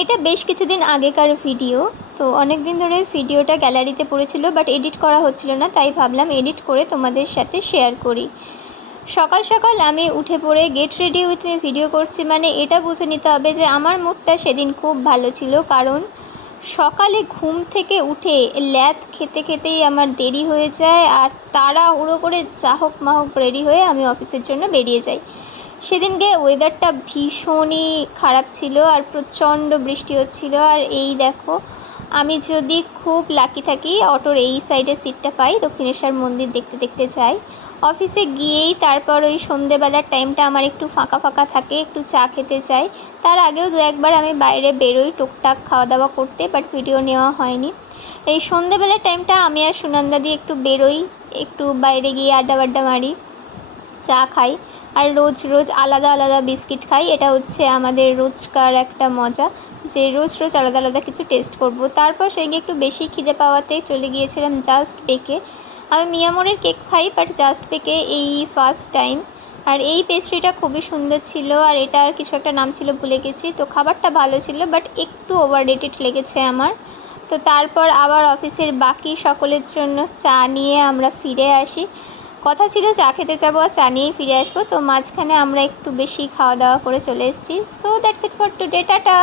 এটা বেশ কিছুদিন আগেকার ভিডিও। তো অনেক দিন ধরে ভিডিওটা গ্যালারিতে পড়েছিল, বাট এডিট করা হচ্ছিল না, তাই ভাবলাম এডিট করে তোমাদের সাথে শেয়ার করি। সকাল সকাল আমি উঠে পড়ে get ready with me video করছি, মানে এটা বুঝে নিতে হবে যে আমার মুডটা সেদিন খুব ভালো ছিল। কারণ সকালে ঘুম থেকে উঠে ল্যাদ খেতে খেতেই আমার দেরি হয়ে যায়, আর তাড়াহুড়ো করে চাহক মাহক রেডি হয়ে আমি অফিসের জন্য বেরিয়ে যাই। সেদিনকে ওয়েদারটা ভীষণই খারাপ ছিল আর প্রচণ্ড বৃষ্টি হচ্ছিল। আর এই দেখো, আমি যদি খুব লাকি থাকি অটোর এই সাইডে সিটটা পাই, দক্ষিণেশ্বর মন্দির দেখতে দেখতে যাই। অফিসে গিয়েই তারপর ওই সন্ধেবেলার টাইমটা আমার একটু ফাঁকা ফাঁকা থাকে, একটু চা খেতে চাই। তার আগেও দু একবার আমি বাইরে বেরোই টুকটাক খাওয়া দাওয়া করতে, বাট ভিডিও নেওয়া হয়নি। এই সন্ধেবেলার টাইমটা আমি আর সুনন্দা দিয়ে একটু বেরোই, একটু বাইরে গিয়ে আড্ডা বাড্ডা মারি, চা খাই, আর রোজ রোজ আলাদা আলাদা বিস্কিট খাই। এটা হচ্ছে আমাদের রোজকার একটা মজা, যে রোজ রোজ আলাদা আলাদা কিছু টেস্ট করব। তারপর সেদিকে একটু বেশি খিদে পাওয়াতে চলে গিয়েছিলাম জাস্ট বেকে। আমি মিয়ামোরের কেক খাই, বাট জাস্ট বেকে এই ফার্স্ট টাইম। আর এই পেস্ট্রিটা খুবই সুন্দর ছিল, আর এটার কিছু একটা নাম ছিল ভুলে গেছি। তো খাবারটা ভালো ছিল, বাট একটু ওভার রেটেড লেগেছে আমার। তো তারপর আবার অফিসের বাকি সকলের জন্য চা নিয়ে আমরা ফিরে আসি। কথা ছিল চা খেতে যাবো আর চা নিয়েই ফিরে আসবো, তো মাঝখানে আমরা একটু বেশি খাওয়া দাওয়া করে চলে এসেছি। So that's it for today, tata.